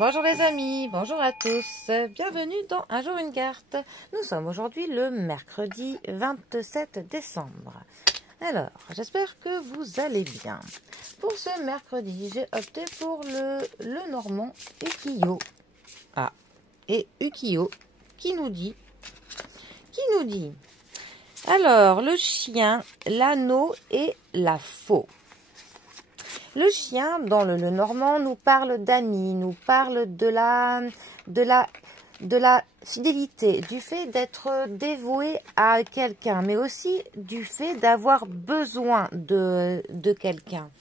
Bonjour les amis, bonjour à tous, bienvenue dans Un jour une carte. Nous sommes aujourd'hui le mercredi 27 décembre. Alors, j'espère que vous allez bien. Pour ce mercredi, j'ai opté pour le normand Ukiyo. Ah, et Ukiyo qui nous dit, alors le chien, l'anneau et la faux. Le chien, dans le normand, nous parle d'amis, nous parle de la fidélité, du fait d'être dévoué à quelqu'un, mais aussi du fait d'avoir besoin de quelqu'un.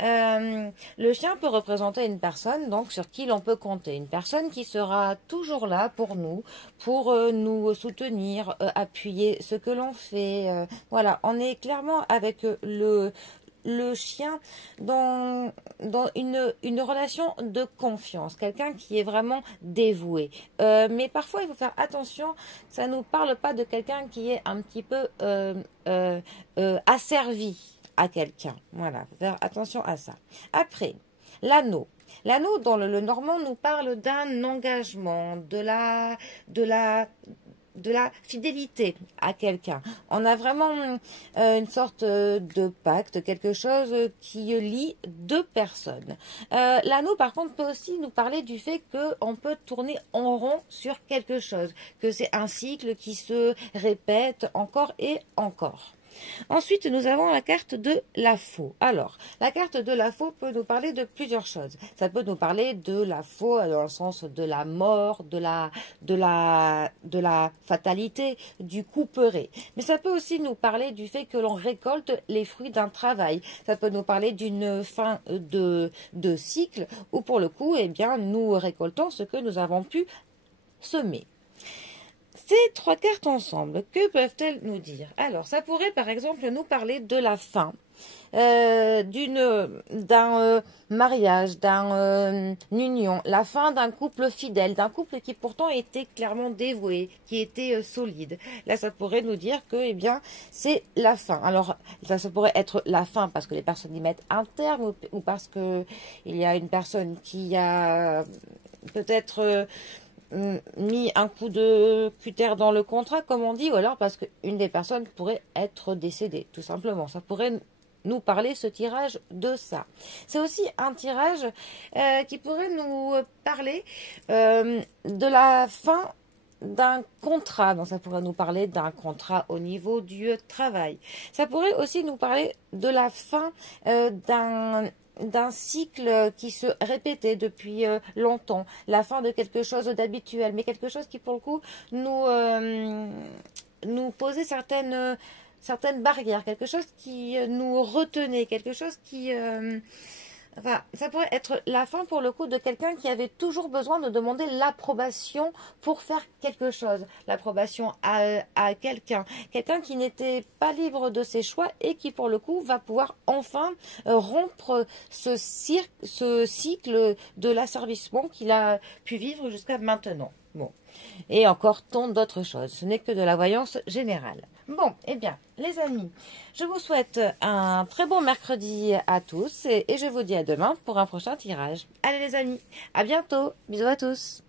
Le chien peut représenter une personne donc sur qui l'on peut compter, une personne qui sera toujours là pour nous nous soutenir, appuyer ce que l'on fait. Voilà, on est clairement avec le chien dans une relation de confiance, quelqu'un qui est vraiment dévoué. Mais parfois, il faut faire attention, ça ne nous parle pas de quelqu'un qui est un petit peu asservi à quelqu'un. Voilà, faut faire attention à ça. Après, l'anneau. L'anneau, dans le normand, nous parle d'un engagement, de la fidélité à quelqu'un. On a vraiment une sorte de pacte, quelque chose qui lie deux personnes. L'anneau, par contre, peut aussi nous parler du fait qu'on peut tourner en rond sur quelque chose, que c'est un cycle qui se répète encore et encore. Ensuite, nous avons la carte de la faux. Alors, la carte de la faux peut nous parler de plusieurs choses. Ça peut nous parler de la faux dans le sens de la mort, de la fatalité, du couperet. Mais ça peut aussi nous parler du fait que l'on récolte les fruits d'un travail. Ça peut nous parler d'une fin de cycle où, pour le coup, eh bien, nous récoltons ce que nous avons pu semer. Ces trois cartes ensemble, que peuvent-elles nous dire? Alors, ça pourrait par exemple nous parler de la fin d'un mariage, d'une union, la fin d'un couple fidèle, d'un couple qui pourtant était clairement dévoué, qui était solide. Là, ça pourrait nous dire que, eh bien, c'est la fin. Alors, ça pourrait être la fin parce que les personnes y mettent un terme ou parce que il y a une personne qui a peut-être mis un coup de cutter dans le contrat, comme on dit, ou alors parce qu'une des personnes pourrait être décédée, tout simplement. Ça pourrait nous parler, ce tirage, de ça. C'est aussi un tirage qui pourrait nous parler de la fin d'un contrat. Donc ça pourrait nous parler d'un contrat au niveau du travail. Ça pourrait aussi nous parler de la fin d'un cycle qui se répétait depuis longtemps, la fin de quelque chose d'habituel, mais quelque chose qui pour le coup nous posait certaines barrières, quelque chose qui nous retenait, quelque chose qui enfin, ça pourrait être la fin pour le coup de quelqu'un qui avait toujours besoin de demander l'approbation pour faire quelque chose, l'approbation à quelqu'un, quelqu'un qui n'était pas libre de ses choix et qui pour le coup va pouvoir enfin rompre ce cycle de l'asservissement qu'il a pu vivre jusqu'à maintenant. Bon, et encore tant d'autres choses, ce n'est que de la voyance générale. Bon, eh bien, les amis, je vous souhaite un très bon mercredi à tous et je vous dis à demain pour un prochain tirage. Allez les amis, à bientôt, bisous à tous.